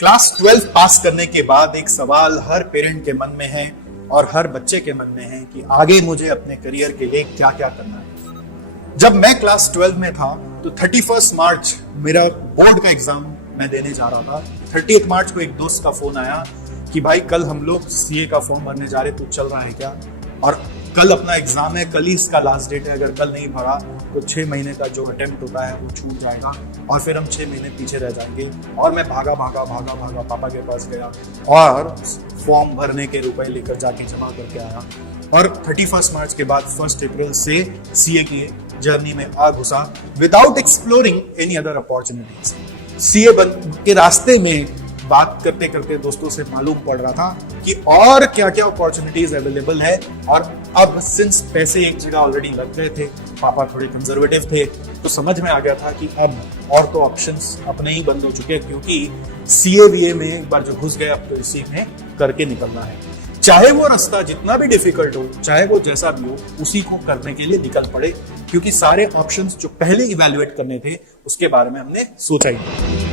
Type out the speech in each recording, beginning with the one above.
Class 12 पास करने के बाद एक सवाल हर पेरेंट के मन में है और हर बच्चे के मन में है कि आगे मुझे अपने करियर के लिए क्या क्या करना है। जब मैं क्लास 12 में था तो 31 मार्च मेरा बोर्ड का एग्जाम मैं देने जा रहा था। 30 मार्च को एक दोस्त का फोन आया कि भाई कल हम लोग सीए का फॉर्म भरने जा रहे, तू चल रहा है क्या? और कल अपना एग्जाम है, कल ही इसका लास्ट डेट है, अगर कल नहीं भरा तो 6 महीने का जो अटेम्प्ट होता है वो छूट जाएगा और फिर हम 6 महीने पीछे रह जाएंगे। और मैं भागा पापा के पास गया और फॉर्म भरने के रुपए लेकर जाके जमा करके आया और 31 मार्च के बाद 1 अप्रैल से सीए की जर्नी में आ घुसा without exploring any other opportunities. CA के रास्ते में बात करते करते दोस्तों से मालूम पड़ रहा था कि और क्या क्या अपॉर्चुनिटीज अवेलेबल है। और अब सिंस पैसे एक जगह ऑलरेडी लग गए थे, पापा थोड़े कंजर्वेटिव थे, तो समझ में आ गया था कि अब और तो ऑप्शंस अपने ही बंद हो चुके हैं, क्योंकि सीए बीए में एक बार जो घुस गए अब तो इसी में करके निकलना है। चाहे वो रास्ता जितना भी डिफिकल्ट हो, चाहे वो जैसा भी हो, उसी को करने के लिए निकल पड़े, क्योंकि सारे ऑप्शंस जो पहले इवैल्यूएट करने थे उसके बारे में हमने सोचा ही नहीं।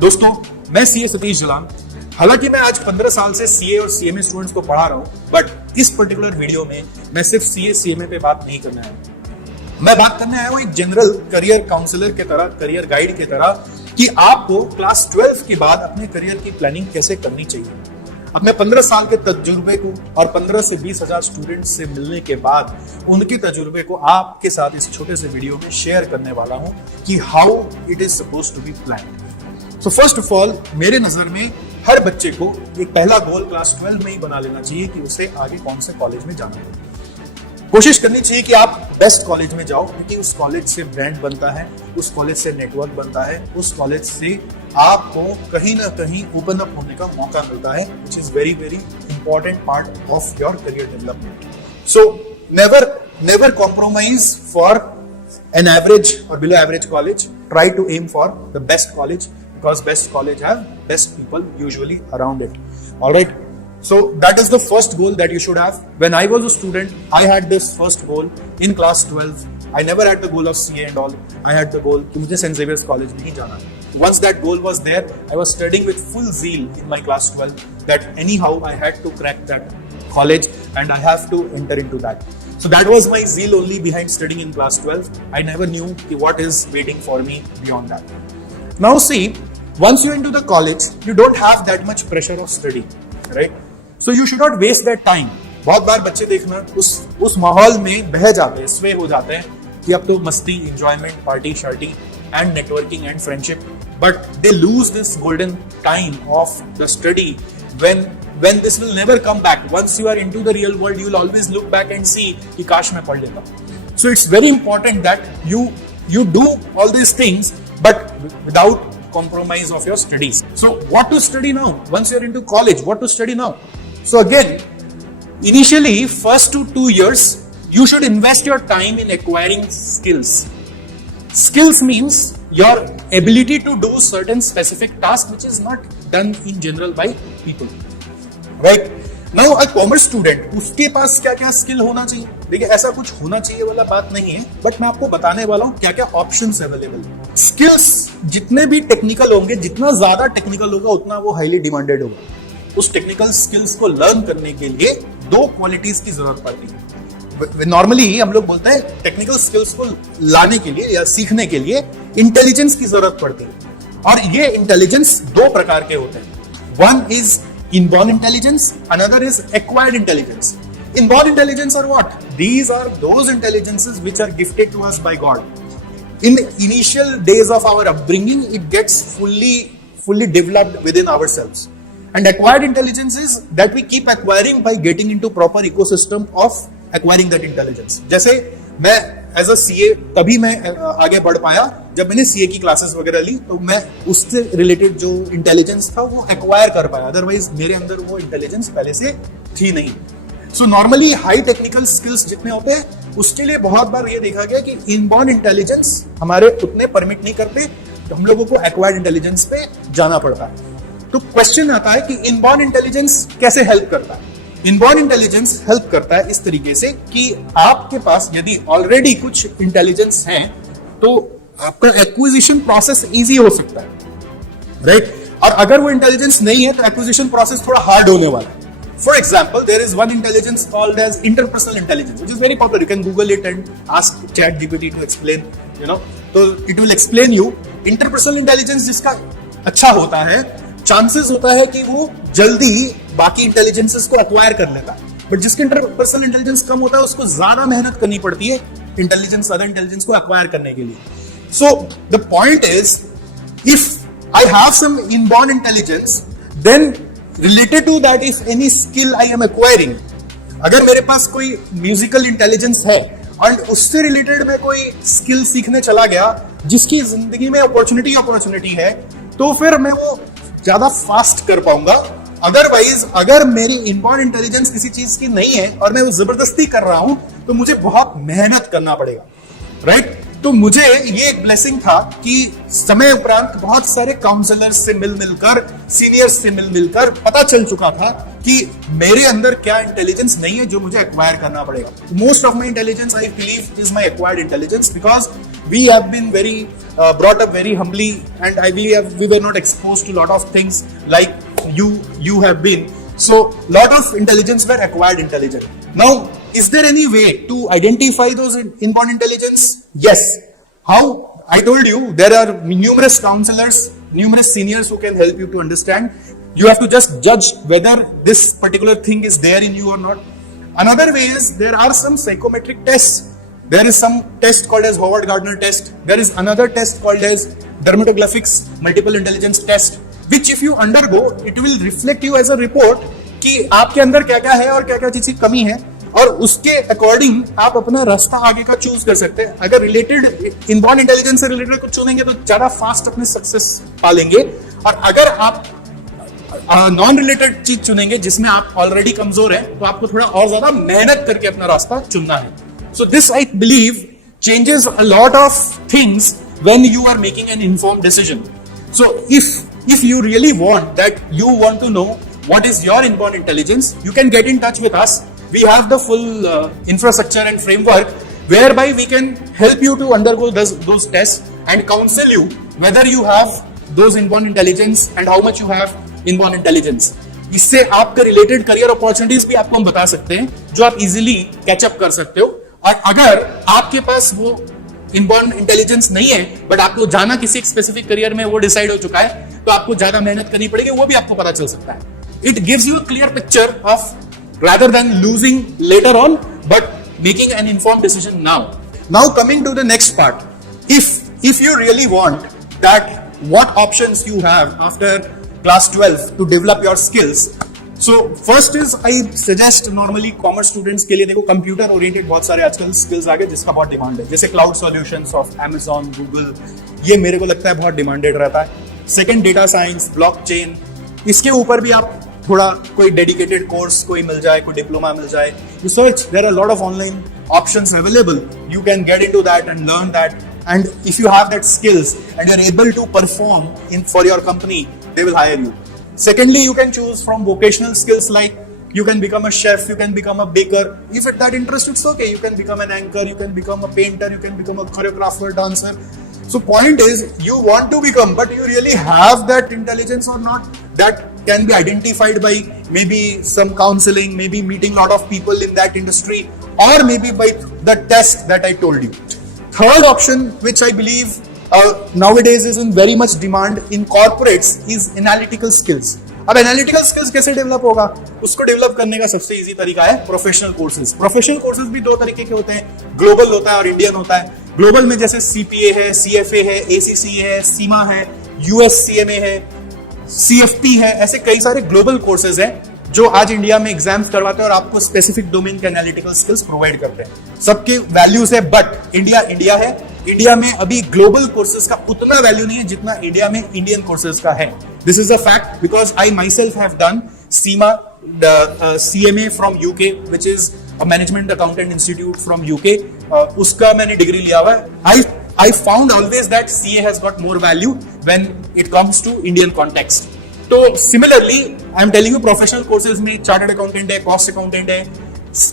दोस्तों, मैं सीए सतीश जलान। हालांकि मैं आज 15 साल से सीए और सीएमए स्टूडेंट्स को पढ़ा रहा हूं, बट इस पर्टिकुलर वीडियो में मैं सिर्फ सीए सीएमए पे बात नहीं करने आया। मैं बात करने आया हूं एक जनरल करियर काउंसलर के तरह, करियर गाइड की तरह, कि आपको क्लास 12 के बाद अपने करियर की प्लानिंग कैसे करनी चाहिए। अपने 15 साल के तजुर्बे को और 15 से 20 हजार स्टूडेंट्स से मिलने के बाद उनके तजुर्बे को आपके साथ इस छोटे से वीडियो में शेयर करने वाला हूं कि how it is suppose to be plan. So first of all, मेरे नजर में हर बच्चे को एक पहला गोल क्लास 12 में ही बना लेना चाहिए कि उसे आगे कौन से कॉलेज में जाना है। कोशिश करनी चाहिए कि आप बेस्ट कॉलेज में जाओ, क्योंकि उस कॉलेज से ब्रांड बनता है, उस कॉलेज से नेटवर्क बनता है, उस कॉलेज से आपको कहीं ना कहीं ओपन अप होने का मौका मिलता है, which is very very important part of your career development. So never compromise for an average or below average college. Try to aim for the best college, because best college have best people usually around it. All right. So that is the first goal that you should have. When I was a student, I had this first goal in class 12. I never had the goal of CA and all. I had the goal कि मुझे St. Xavier's College नहीं जाना। Once that goal was there, I was studying with full zeal in my class 12 that anyhow I had to crack that college and I have to enter into that. So that was my zeal only behind studying in class 12. I never knew what is waiting for me beyond that. Now see, once you're into the college, you don't have that much pressure of study, right? So you should not waste that time. बहुत बार बच्चे देखना उस माहौल में बह जाते हैं, स्वे हो जाते हैं कि अब तो मस्ती, enjoyment, party, party and networking and friendship, but they lose this golden time of the study when this will never come back. Once you are into the real world, you will always look back and see कि काश मैं पढ़ लेता। So it's very important that you do all these things, but without compromise of your studies. So what to study now? Once you're into college, what to study now? So again, initially first 2 years, you should invest your time in acquiring skills. Skills means your ability to do certain specific tasks which is not done in general by people. Right? Now a commerce student, उसके पास क्या क्या skill होना चाहिए? देखिए, ऐसा कुछ होना चाहिए वाला बात नहीं है, बट मैं आपको बताने वाला हूं क्या क्या ऑप्शंस अवेलेबल है। स्किल्स जितने भी टेक्निकल होंगे, जितना ज्यादा टेक्निकल होगा उतना वो हाईली डिमांडेड होगा। उस टेक्निकल स्किल्स को लर्न करने के लिए 2 क्वालिटीज की जरूरत पड़ती है। नॉर्मली हम लोग बोलते हैं टेक्निकल स्किल्स को लाने के लिए या सीखने के लिए इंटेलिजेंस की जरूरत पड़ती है, और ये इंटेलिजेंस 2 प्रकार के होते हैं। One is inborn intelligence, another is acquired intelligence. Inborn intelligence are what? These are those intelligences which are gifted to us by God. In the initial days of our upbringing, it gets fully developed within ourselves. And acquired intelligence is that we keep acquiring by getting into proper ecosystem of acquiring that intelligence. जैसे मैं as a CA तभी मैं आगे बढ़ पाया जब मैंने CA की क्लासेस वगैरह ली, तो मैं उससे रिलेटेड जो इंटेलिजेंस था वो एक्वायर कर पाया, अदरवाइज मेरे अंदर वो इंटेलिजेंस पहले से थी नहीं। So normally high technical skills जितने होते हैं उसके लिए बहुत बार ये देखा गया कि इनबॉर्न इंटेलिजेंस हमारे उतने परमिट नहीं करते, तो हम लोगों को एक्वायर्ड इंटेलिजेंस पे जाना पड़ता है। तो क्वेश्चन आता है कि इनबॉर्न इंटेलिजेंस कैसे हेल्प करता है? इनबॉर्न इंटेलिजेंस हेल्प करता है इस तरीके से कि आपके पास यदि ऑलरेडी कुछ इंटेलिजेंस है तो आपका एक्विजिशन प्रोसेस इजी हो सकता है, राइट? और अगर वो इंटेलिजेंस नहीं है तो एक्विजिशन प्रोसेस थोड़ा हार्ड होने वाला है. For example, there is one intelligence called as interpersonal intelligence, which is very popular. You can Google it and ask chat GPT to explain, you know, तो it will explain you. Interpersonal intelligence जिसका अच्छा होता है, chances होता है कि वो जल्दी बाकी इंटेलिजेंसेस को एक्वायर कर लेता है. बट जिसके इंटरपर्सनल इंटेलिजेंस कम होता है उसको ज्यादा मेहनत करनी पड़ती है इंटेलिजेंस, अदर इंटेलिजेंस को एक्वायर करने के लिए. So the point is, if I have some inborn intelligence, then related to that, if any skill I am acquiring, अगर मेरे पास कोई म्यूजिकल इंटेलिजेंस है और उससे रिलेटेड मैं कोई स्किल सीखने चला गया जिसकी जिंदगी में अपॉर्चुनिटी है, तो फिर मैं वो ज्यादा फास्ट कर पाऊंगा. अदरवाइज अगर मेरी इनबॉर्न इंटेलिजेंस किसी चीज की नहीं है और मैं वो जबरदस्ती कर रहा हूं तो मुझे बहुत मेहनत करना पड़ेगा, राइट? तो मुझे ये एक ब्लेसिंग था कि समय उपरांत बहुत सारे काउंसलर्स से मिलकर, सीनियर्स से मिलकर पता चल चुका था कि मेरे अंदर क्या इंटेलिजेंस नहीं है जो मुझे एक्वायर करना पड़ेगा. Most of my intelligence I believe is my acquired intelligence, because we have been very brought up very humbly, and I believe we were not exposed to lot of things like you have been. So lot of intelligence were acquired intelligence. Now, is there any way to identify those inborn intelligence? Yes. How? I told you there are numerous counselors, numerous seniors who can help you to understand. You have to just judge whether this particular thing is there in you or not. Another way is there are some psychometric tests. There is some test called as Howard Gardner test. There is another test called as dermatoglyphics multiple intelligence test, which if you undergo, it will reflect you as a report कि आपके अंदर क्या क्या है और क्या क्या चीज की कमी है, और उसके अकॉर्डिंग आप अपना रास्ता आगे का चूज कर सकते हैं. अगर रिलेटेड इनबॉर्न इंटेलिजेंस से रिलेटेड कुछ चुनेंगे तो ज्यादा फास्ट अपने सक्सेस पा लेंगे, और अगर आप नॉन रिलेटेड चीज चुनेंगे जिसमें आप ऑलरेडी कमजोर है तो आपको थोड़ा और ज्यादा मेहनत करके अपना रास्ता चुनना है. So this, I believe, changes a lot of things when you are making an informed decision. So if you really want to know what is your inborn intelligence, you can get in touch with us. We have the full infrastructure and framework whereby we can help you to undergo those tests and counsel you whether you have those inborn intelligence and how much you have inborn intelligence. इससे आपके related career opportunities भी आपको हम बता सकते हैं जो आप इजीली कैचअप कर सकते हो. और अगर आपके पास वो इनबॉर्न इंटेलिजेंस नहीं है बट आपको जाना किसी एक स्पेसिफिक करियर में वो डिसाइड हो चुका है, तो आपको ज्यादा मेहनत करनी पड़ेगी, वो भी आपको पता चल सकता है. It gives you a clear picture of rather than losing later on, but making an informed decision now. Now coming to the next part, if you really want that, what options you have after class 12 to develop your skills. So first is I suggest normally commerce students के लिए, देखो computer oriented बहुत सारे आजकल skills आ गए जिसका बहुत demand है, जैसे cloud solutions of Amazon, Google, ये मेरे को लगता है बहुत डिमांडेड रहता है. सेकंड डेटा साइंस, ब्लॉकचेन, इसके ऊपर भी आप थोड़ा कोई डेडिकेटेड कोर्स कोई मिल जाए, कोई डिप्लोमा मिल जाए. You search, there are a lot of online options available. You can get into that and learn that. And if you have that skills and you're able to perform for your company, they will hire you. Secondly, you can choose from vocational skills like you can become a chef, you can become a baker. If that interests you, it's okay. You can become an anchor, you can become a painter, you can become a choreographer, dancer. So point is, you want to become, but you really have that intelligence or not? That can be identified by maybe some counseling, maybe meeting a lot of people in that industry, or maybe by the test that I told you. Third option, which I believe nowadays is in very much demand in corporates, is analytical skills. अब analytical skills कैसे develop होगा? उसको develop करने का सबसे easy तरीका है professional courses. Professional courses भी दो तरीके के होते हैं, ग्लोबल होता है और इंडियन होता है. ग्लोबल में जैसे CPA है, CFA है, ACCA है, सीमा है, USCMA है, CFP है, ऐसे कई सारे ग्लोबल कोर्सेज हैं जो आज इंडिया में एग्जाम्स करवाते हैं और आपको स्पेसिफिक डोमेन के एनालिटिकल स्किल्स प्रोवाइड करते हैं. सबके वैल्यूज है, बट इंडिया है. इंडिया में अभी ग्लोबल कोर्सेज का उतना वैल्यू नहीं है जितना इंडिया में इंडियन कोर्सेज का है. This is a fact because I my self have done Seema CMA from UK, which is a management accountant institute from UK. उसका मैंने डिग्री लिया हुआ है. I found always that CA has got more value when it comes to Indian context. तो similarly, I am telling you professional courses में chartered accountant है, cost accountant है,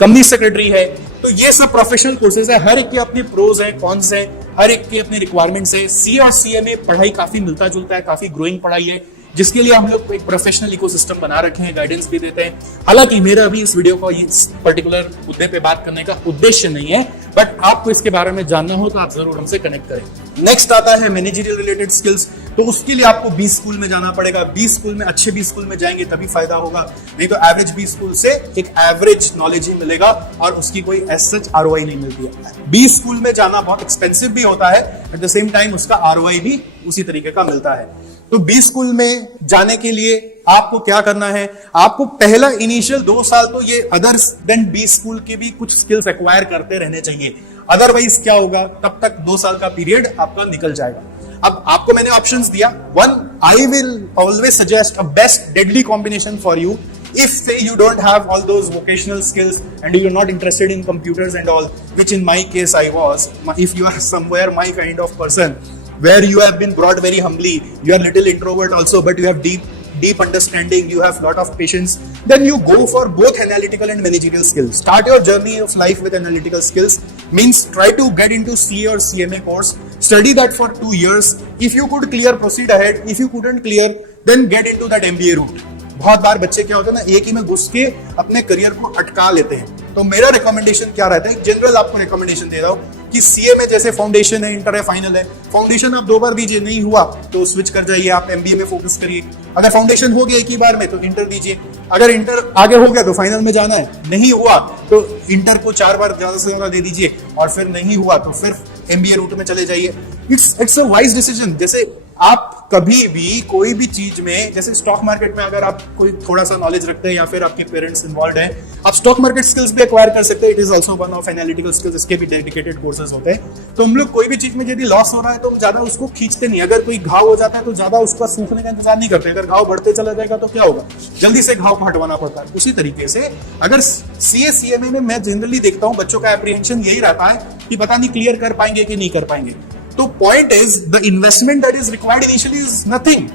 company secretary है, तो ये सब प्रोफेशनल कोर्सेज है. हर एक के अपने प्रोज हैं, कॉन्स हैं, हर एक की अपनी रिक्वायरमेंट्स है। सीए और सीए में पढ़ाई काफी मिलता जुलता है, काफी ग्रोइंग पढ़ाई है, जिसके लिए हम लोग एक प्रोफेशनल इकोसिस्टम बना रखे हैं, गाइडेंस भी देते हैं। हालांकि मेरा अभी इस वीडियो को इस पर्टिकुलर मुद्दे पे बात करने का उद्देश्य नहीं है, बट आपको इसके बारे में जानना हो तो आप जरूर हमसे कनेक्ट करें। नेक्स्ट आता है मैनेजरियल रिलेटेड स्किल्स। तो उसके लिए आपको बी स्कूल में जाना पड़ेगा। बी स्कूल में, अच्छे बी स्कूल में जाएंगे तभी फायदा होगा, नहीं तो एवरेज बी स्कूल से एक एवरेज नॉलेज ही मिलेगा और उसकी कोई एज सच आरओआई नहीं मिलती है। बी स्कूल में जाना बहुत एक्सपेंसिव भी होता है, एट द सेम टाइम उसका आरओआई भी उसी तरीके का मिलता है। तो बी स्कूल में जाने के लिए आपको क्या करना है, आपको पहला इनिशियल 2 साल तो ये अदर्स देन बी स्कूल के भी कुछ स्किल्स एक्वायर करते रहने चाहिए। अदरवाइज क्या होगा, तब तक 2 साल का पीरियड आपका निकल जाएगा। अब आपको मैंने ऑप्शंस दिया। 1, I will always suggest a best deadly combination for you if say you don't have all those vocational skills and you're not interested in computers and all, which in my case I was. If you are somewhere my kind of person where you have been brought very humbly, you are little introvert also, but you have deep understanding, you have lot of patience, then you go for both analytical and managerial skills. Start your journey of life with analytical skills, means try to get into CA or CMA course, study that for 2 years. If you could clear, proceed ahead. If you couldn't clear, then get into that MBA route. बहुत बार बच्चे क्या होते हैं ना, एक ही में घुस के अपने करियर को अटका लेते हैं। तो मेरा रिकमेंडेशन क्या रहता है, जनरल आपको रिकमेंडेशन दे रहा हूं कि सीए में जैसे फाउंडेशन है, इंटर है, फाइनल है। फाउंडेशन आप 2 बार दीजिए, नहीं हुआ तो स्विच कर जाइए, आप एमबीए में फोकस करिए। अगर फाउंडेशन हो गया एक ही बार में तो इंटर दीजिए। अगर इंटर आगे हो गया तो फाइनल में जाना है, नहीं हुआ तो इंटर को 4 बार ज्यादा से ज्यादा दे दीजिए, और फिर नहीं हुआ तो फिर एमबीए रूट में चले जाइए। It's a wise decision. जैसे आप कभी भी कोई भी चीज में, जैसे स्टॉक मार्केट में अगर आप कोई थोड़ा सा नॉलेज रखते हैं या फिर आपके पेरेंट्स इन्वॉल्व हैं, आप स्टॉक मार्केट स्किल्स भी एक्वायर कर सकते हैं। It is also one of analytical skills, इसके भी डेडिकेटेड कोर्सेज होते हैं। तो हम लोग कोई भी चीज में यदि लॉस हो रहा है तो हम ज्यादा उसको खींचते नहीं। अगर कोई घाव हो जाता है तो ज्यादा उसका सूखने का इंतजार नहीं करते। अगर घाव बढ़ते चला जाएगा तो क्या होगा, जल्दी से घाव को हटवाना पड़ता है। उसी तरीके से अगर सीए सीएमए में मैं जनरली देखता हूं बच्चों का एप्रीहेंशन यही रहता है कि पता नहीं क्लियर कर पाएंगे कि नहीं कर पाएंगे। तो point is the investment that is required initially is nothing.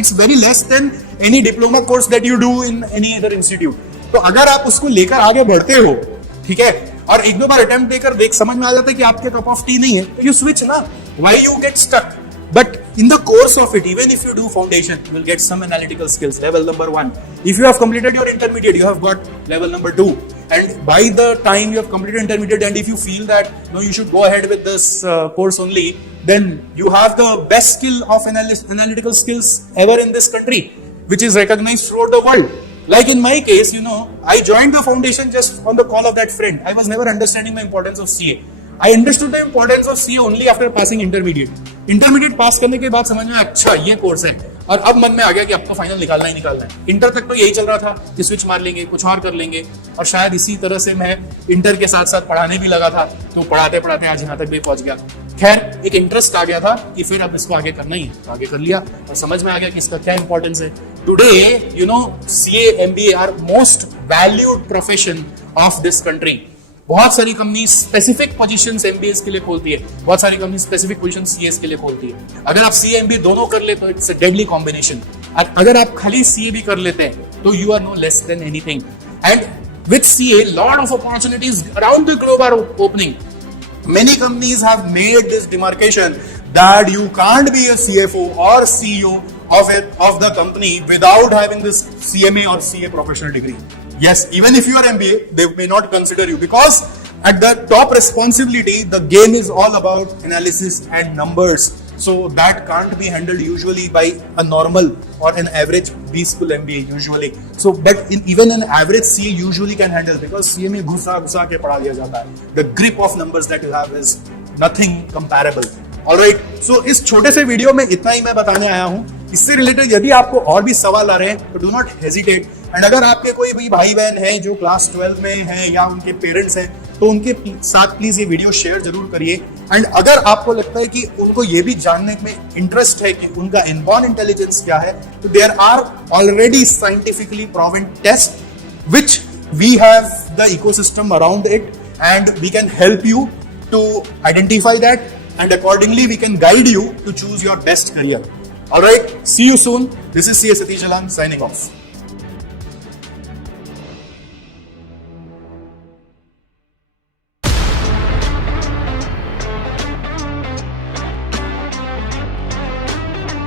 It's very less than any diploma course that you do in any other institute. तो अगर आप उसको लेकर आगे बढ़ते हो, ठीक है, और 1-2 बार अटेम्प्ट देकर देख समझ में आ जाता है कि आपके कप ऑफ टी नहीं है, तो यू स्विच ना. Why you get stuck? But in the course of it, even if you do foundation, you will get some analytical skills. Level number 1. If you have completed your intermediate, you have got level number 2. And by the time you have completed intermediate, and if you feel that no, you should go ahead with this course only, then you have the best skill of analytical skills ever in this country, which is recognized throughout the world. Like in my case, I joined the foundation just on the call of that friend. I was never understanding the importance of CA. I understood the importance of CA only after passing intermediate. Intermediate pass करने के बाद समझ में अच्छा ये course है, और अब मन में आ गया कि अब तो फाइनल निकालना ही निकालना है. इंटर तक तो यही चल रहा था कि स्विच मार लेंगे, कुछ और कर लेंगे, और शायद इसी तरह से मैं इंटर के साथ साथ पढ़ाने भी लगा था, तो पढ़ाते पढ़ाते आज यहाँ तक भी पहुंच गया. खैर, एक इंटरेस्ट आ गया था कि फिर अब इसको आगे करना ही है, तो आगे कर लिया और समझ में आ गया कि इसका क्या इंपॉर्टेंस है. Today CA MBA are most valued profession of this country. बहुत सारी कंपनी स्पेसिफिक पोजीशंस एमबीए के लिए खोलती है, बहुत सारी कंपनी स्पेसिफिक पोजीशन सीएस के लिए खोलती है. अगर आप सीए एमबीए दोनों कर ले तो इट्स अ डेडली कॉम्बिनेशन. अगर आप खाली सीए भी कर लेते हैं तो you are no less than anything. And with CA lot of opportunities around the globe are opening. Many companies have made this demarcation that you can't be a CFO or CEO of the company without having this CMA or CA professional degree. Yes, even if you are MBA, they may not consider you, because at the top responsibility, the game is all about analysis and numbers. So that can't be handled usually by a normal or an average B school MBA usually. So, but even an average CA usually can handle, because CA में घुसा के पढ़ा दिया जाता है. The grip of numbers that you have is nothing comparable. Alright, so इस छोटे से वीडियो में इतना ही मैं बताने आया हूँ. इससे रिलेटेड यदि आपको और भी सवाल आ रहे हैं तो डू नॉट हेजिटेट. एंड अगर आपके कोई भी भाई बहन है जो क्लास 12 में है या उनके पेरेंट्स हैं, तो उनके साथ प्लीज ये वीडियो शेयर जरूर करिए. एंड अगर आपको लगता है कि उनको ये भी जानने में इंटरेस्ट है कि उनका इनबॉर्न इंटेलिजेंस क्या है, तो there are already scientifically proven test which we have the ecosystem around it, and we can help you to identify that, and accordingly we can guide you to choose your best career. All right, see you soon. This is CA Satish Jalan signing off.